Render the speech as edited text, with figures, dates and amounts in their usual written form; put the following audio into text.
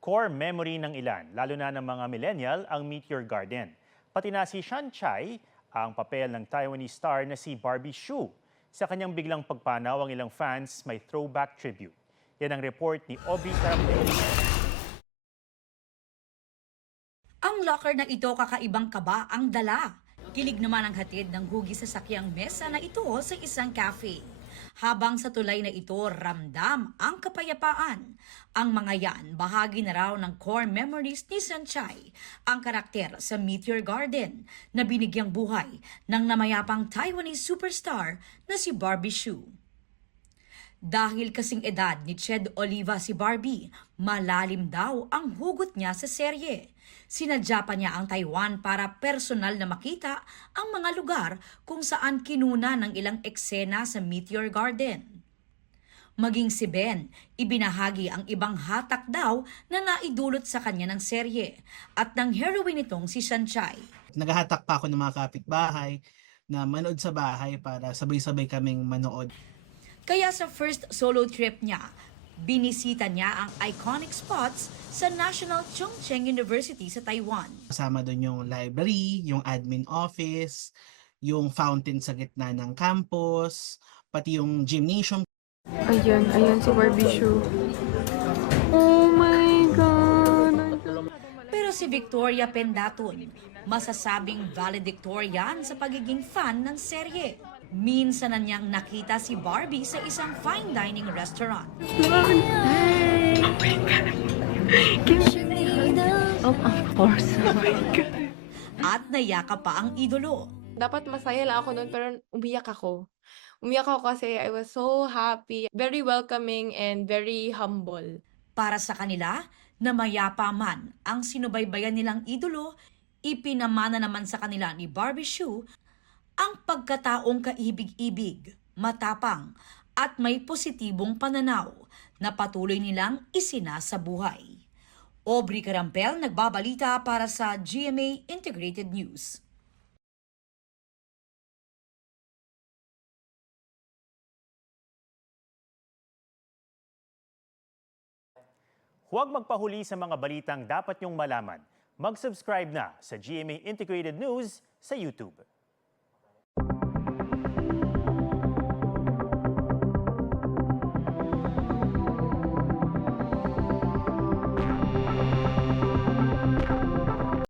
core memory ng ilan, lalo na ng mga millennial, ang Meteor Garden. Pati na si Shan Chai, ang papel ng Taiwanese star na si Barbie Hsu. Sa kanyang biglang pagpanaw, ang ilang fans may throwback tribute. Yan ang report ni Aubrey Carampel. Ang locker na ito kakaibang kaba ang dala. Kilig naman ang hatid ng hugis sa sakyang mesa na ito sa isang cafe. Habang sa tulay na ito, ramdam ang kapayapaan. Ang mga yan, bahagi na raw ng core memories ni Sanchai, ang karakter sa Meteor Garden na binigyang buhay ng namayapang Taiwanese superstar na si Barbie Hsu. Dahil kasing edad ni Ched Oliva si Barbie, malalim daw ang hugot niya sa serye. Sinadya pa niya ang Taiwan para personal na makita ang mga lugar kung saan kinuna ng ilang eksena sa Meteor Garden. Maging si Ben, ibinahagi ang ibang hatak daw na naidulot sa kanya ng serye at ng heroine nitong si Sanchai. Naghahatak pa ako ng mga kapitbahay na manood sa bahay para sabay-sabay kaming manood. Kaya sa first solo trip niya, binisita niya ang iconic spots sa National Chung Cheng University sa Taiwan. Kasama doon yung library, yung admin office, yung fountain sa gitna ng campus, pati yung gymnasium. Ayan si Barbie Hsu. Oh my God! Pero si Victoria Pendatun, masasabing valedictorian sa pagiging fan ng serye. Minsan na niyang nakita si Barbie sa isang fine dining restaurant. Of course. Oh my God. At nayakap pa ang idolo. Dapat masaya lang ako noon pero umiyak ako. Umiyak ako kasi I was so happy, very welcoming and very humble. Para sa kanila, na mayapa man ang sinubaybayan nilang idolo, ipinamana naman sa kanila ni Barbie Hsu ang pagkataong kaibig-ibig, matapang at may positibong pananaw na patuloy nilang isinasabuhay. Aubrey Carampel, nagbabalita para sa GMA Integrated News. Huwag magpahuli sa mga balitang dapat niyong malaman. Mag-subscribe na sa GMA Integrated News sa YouTube.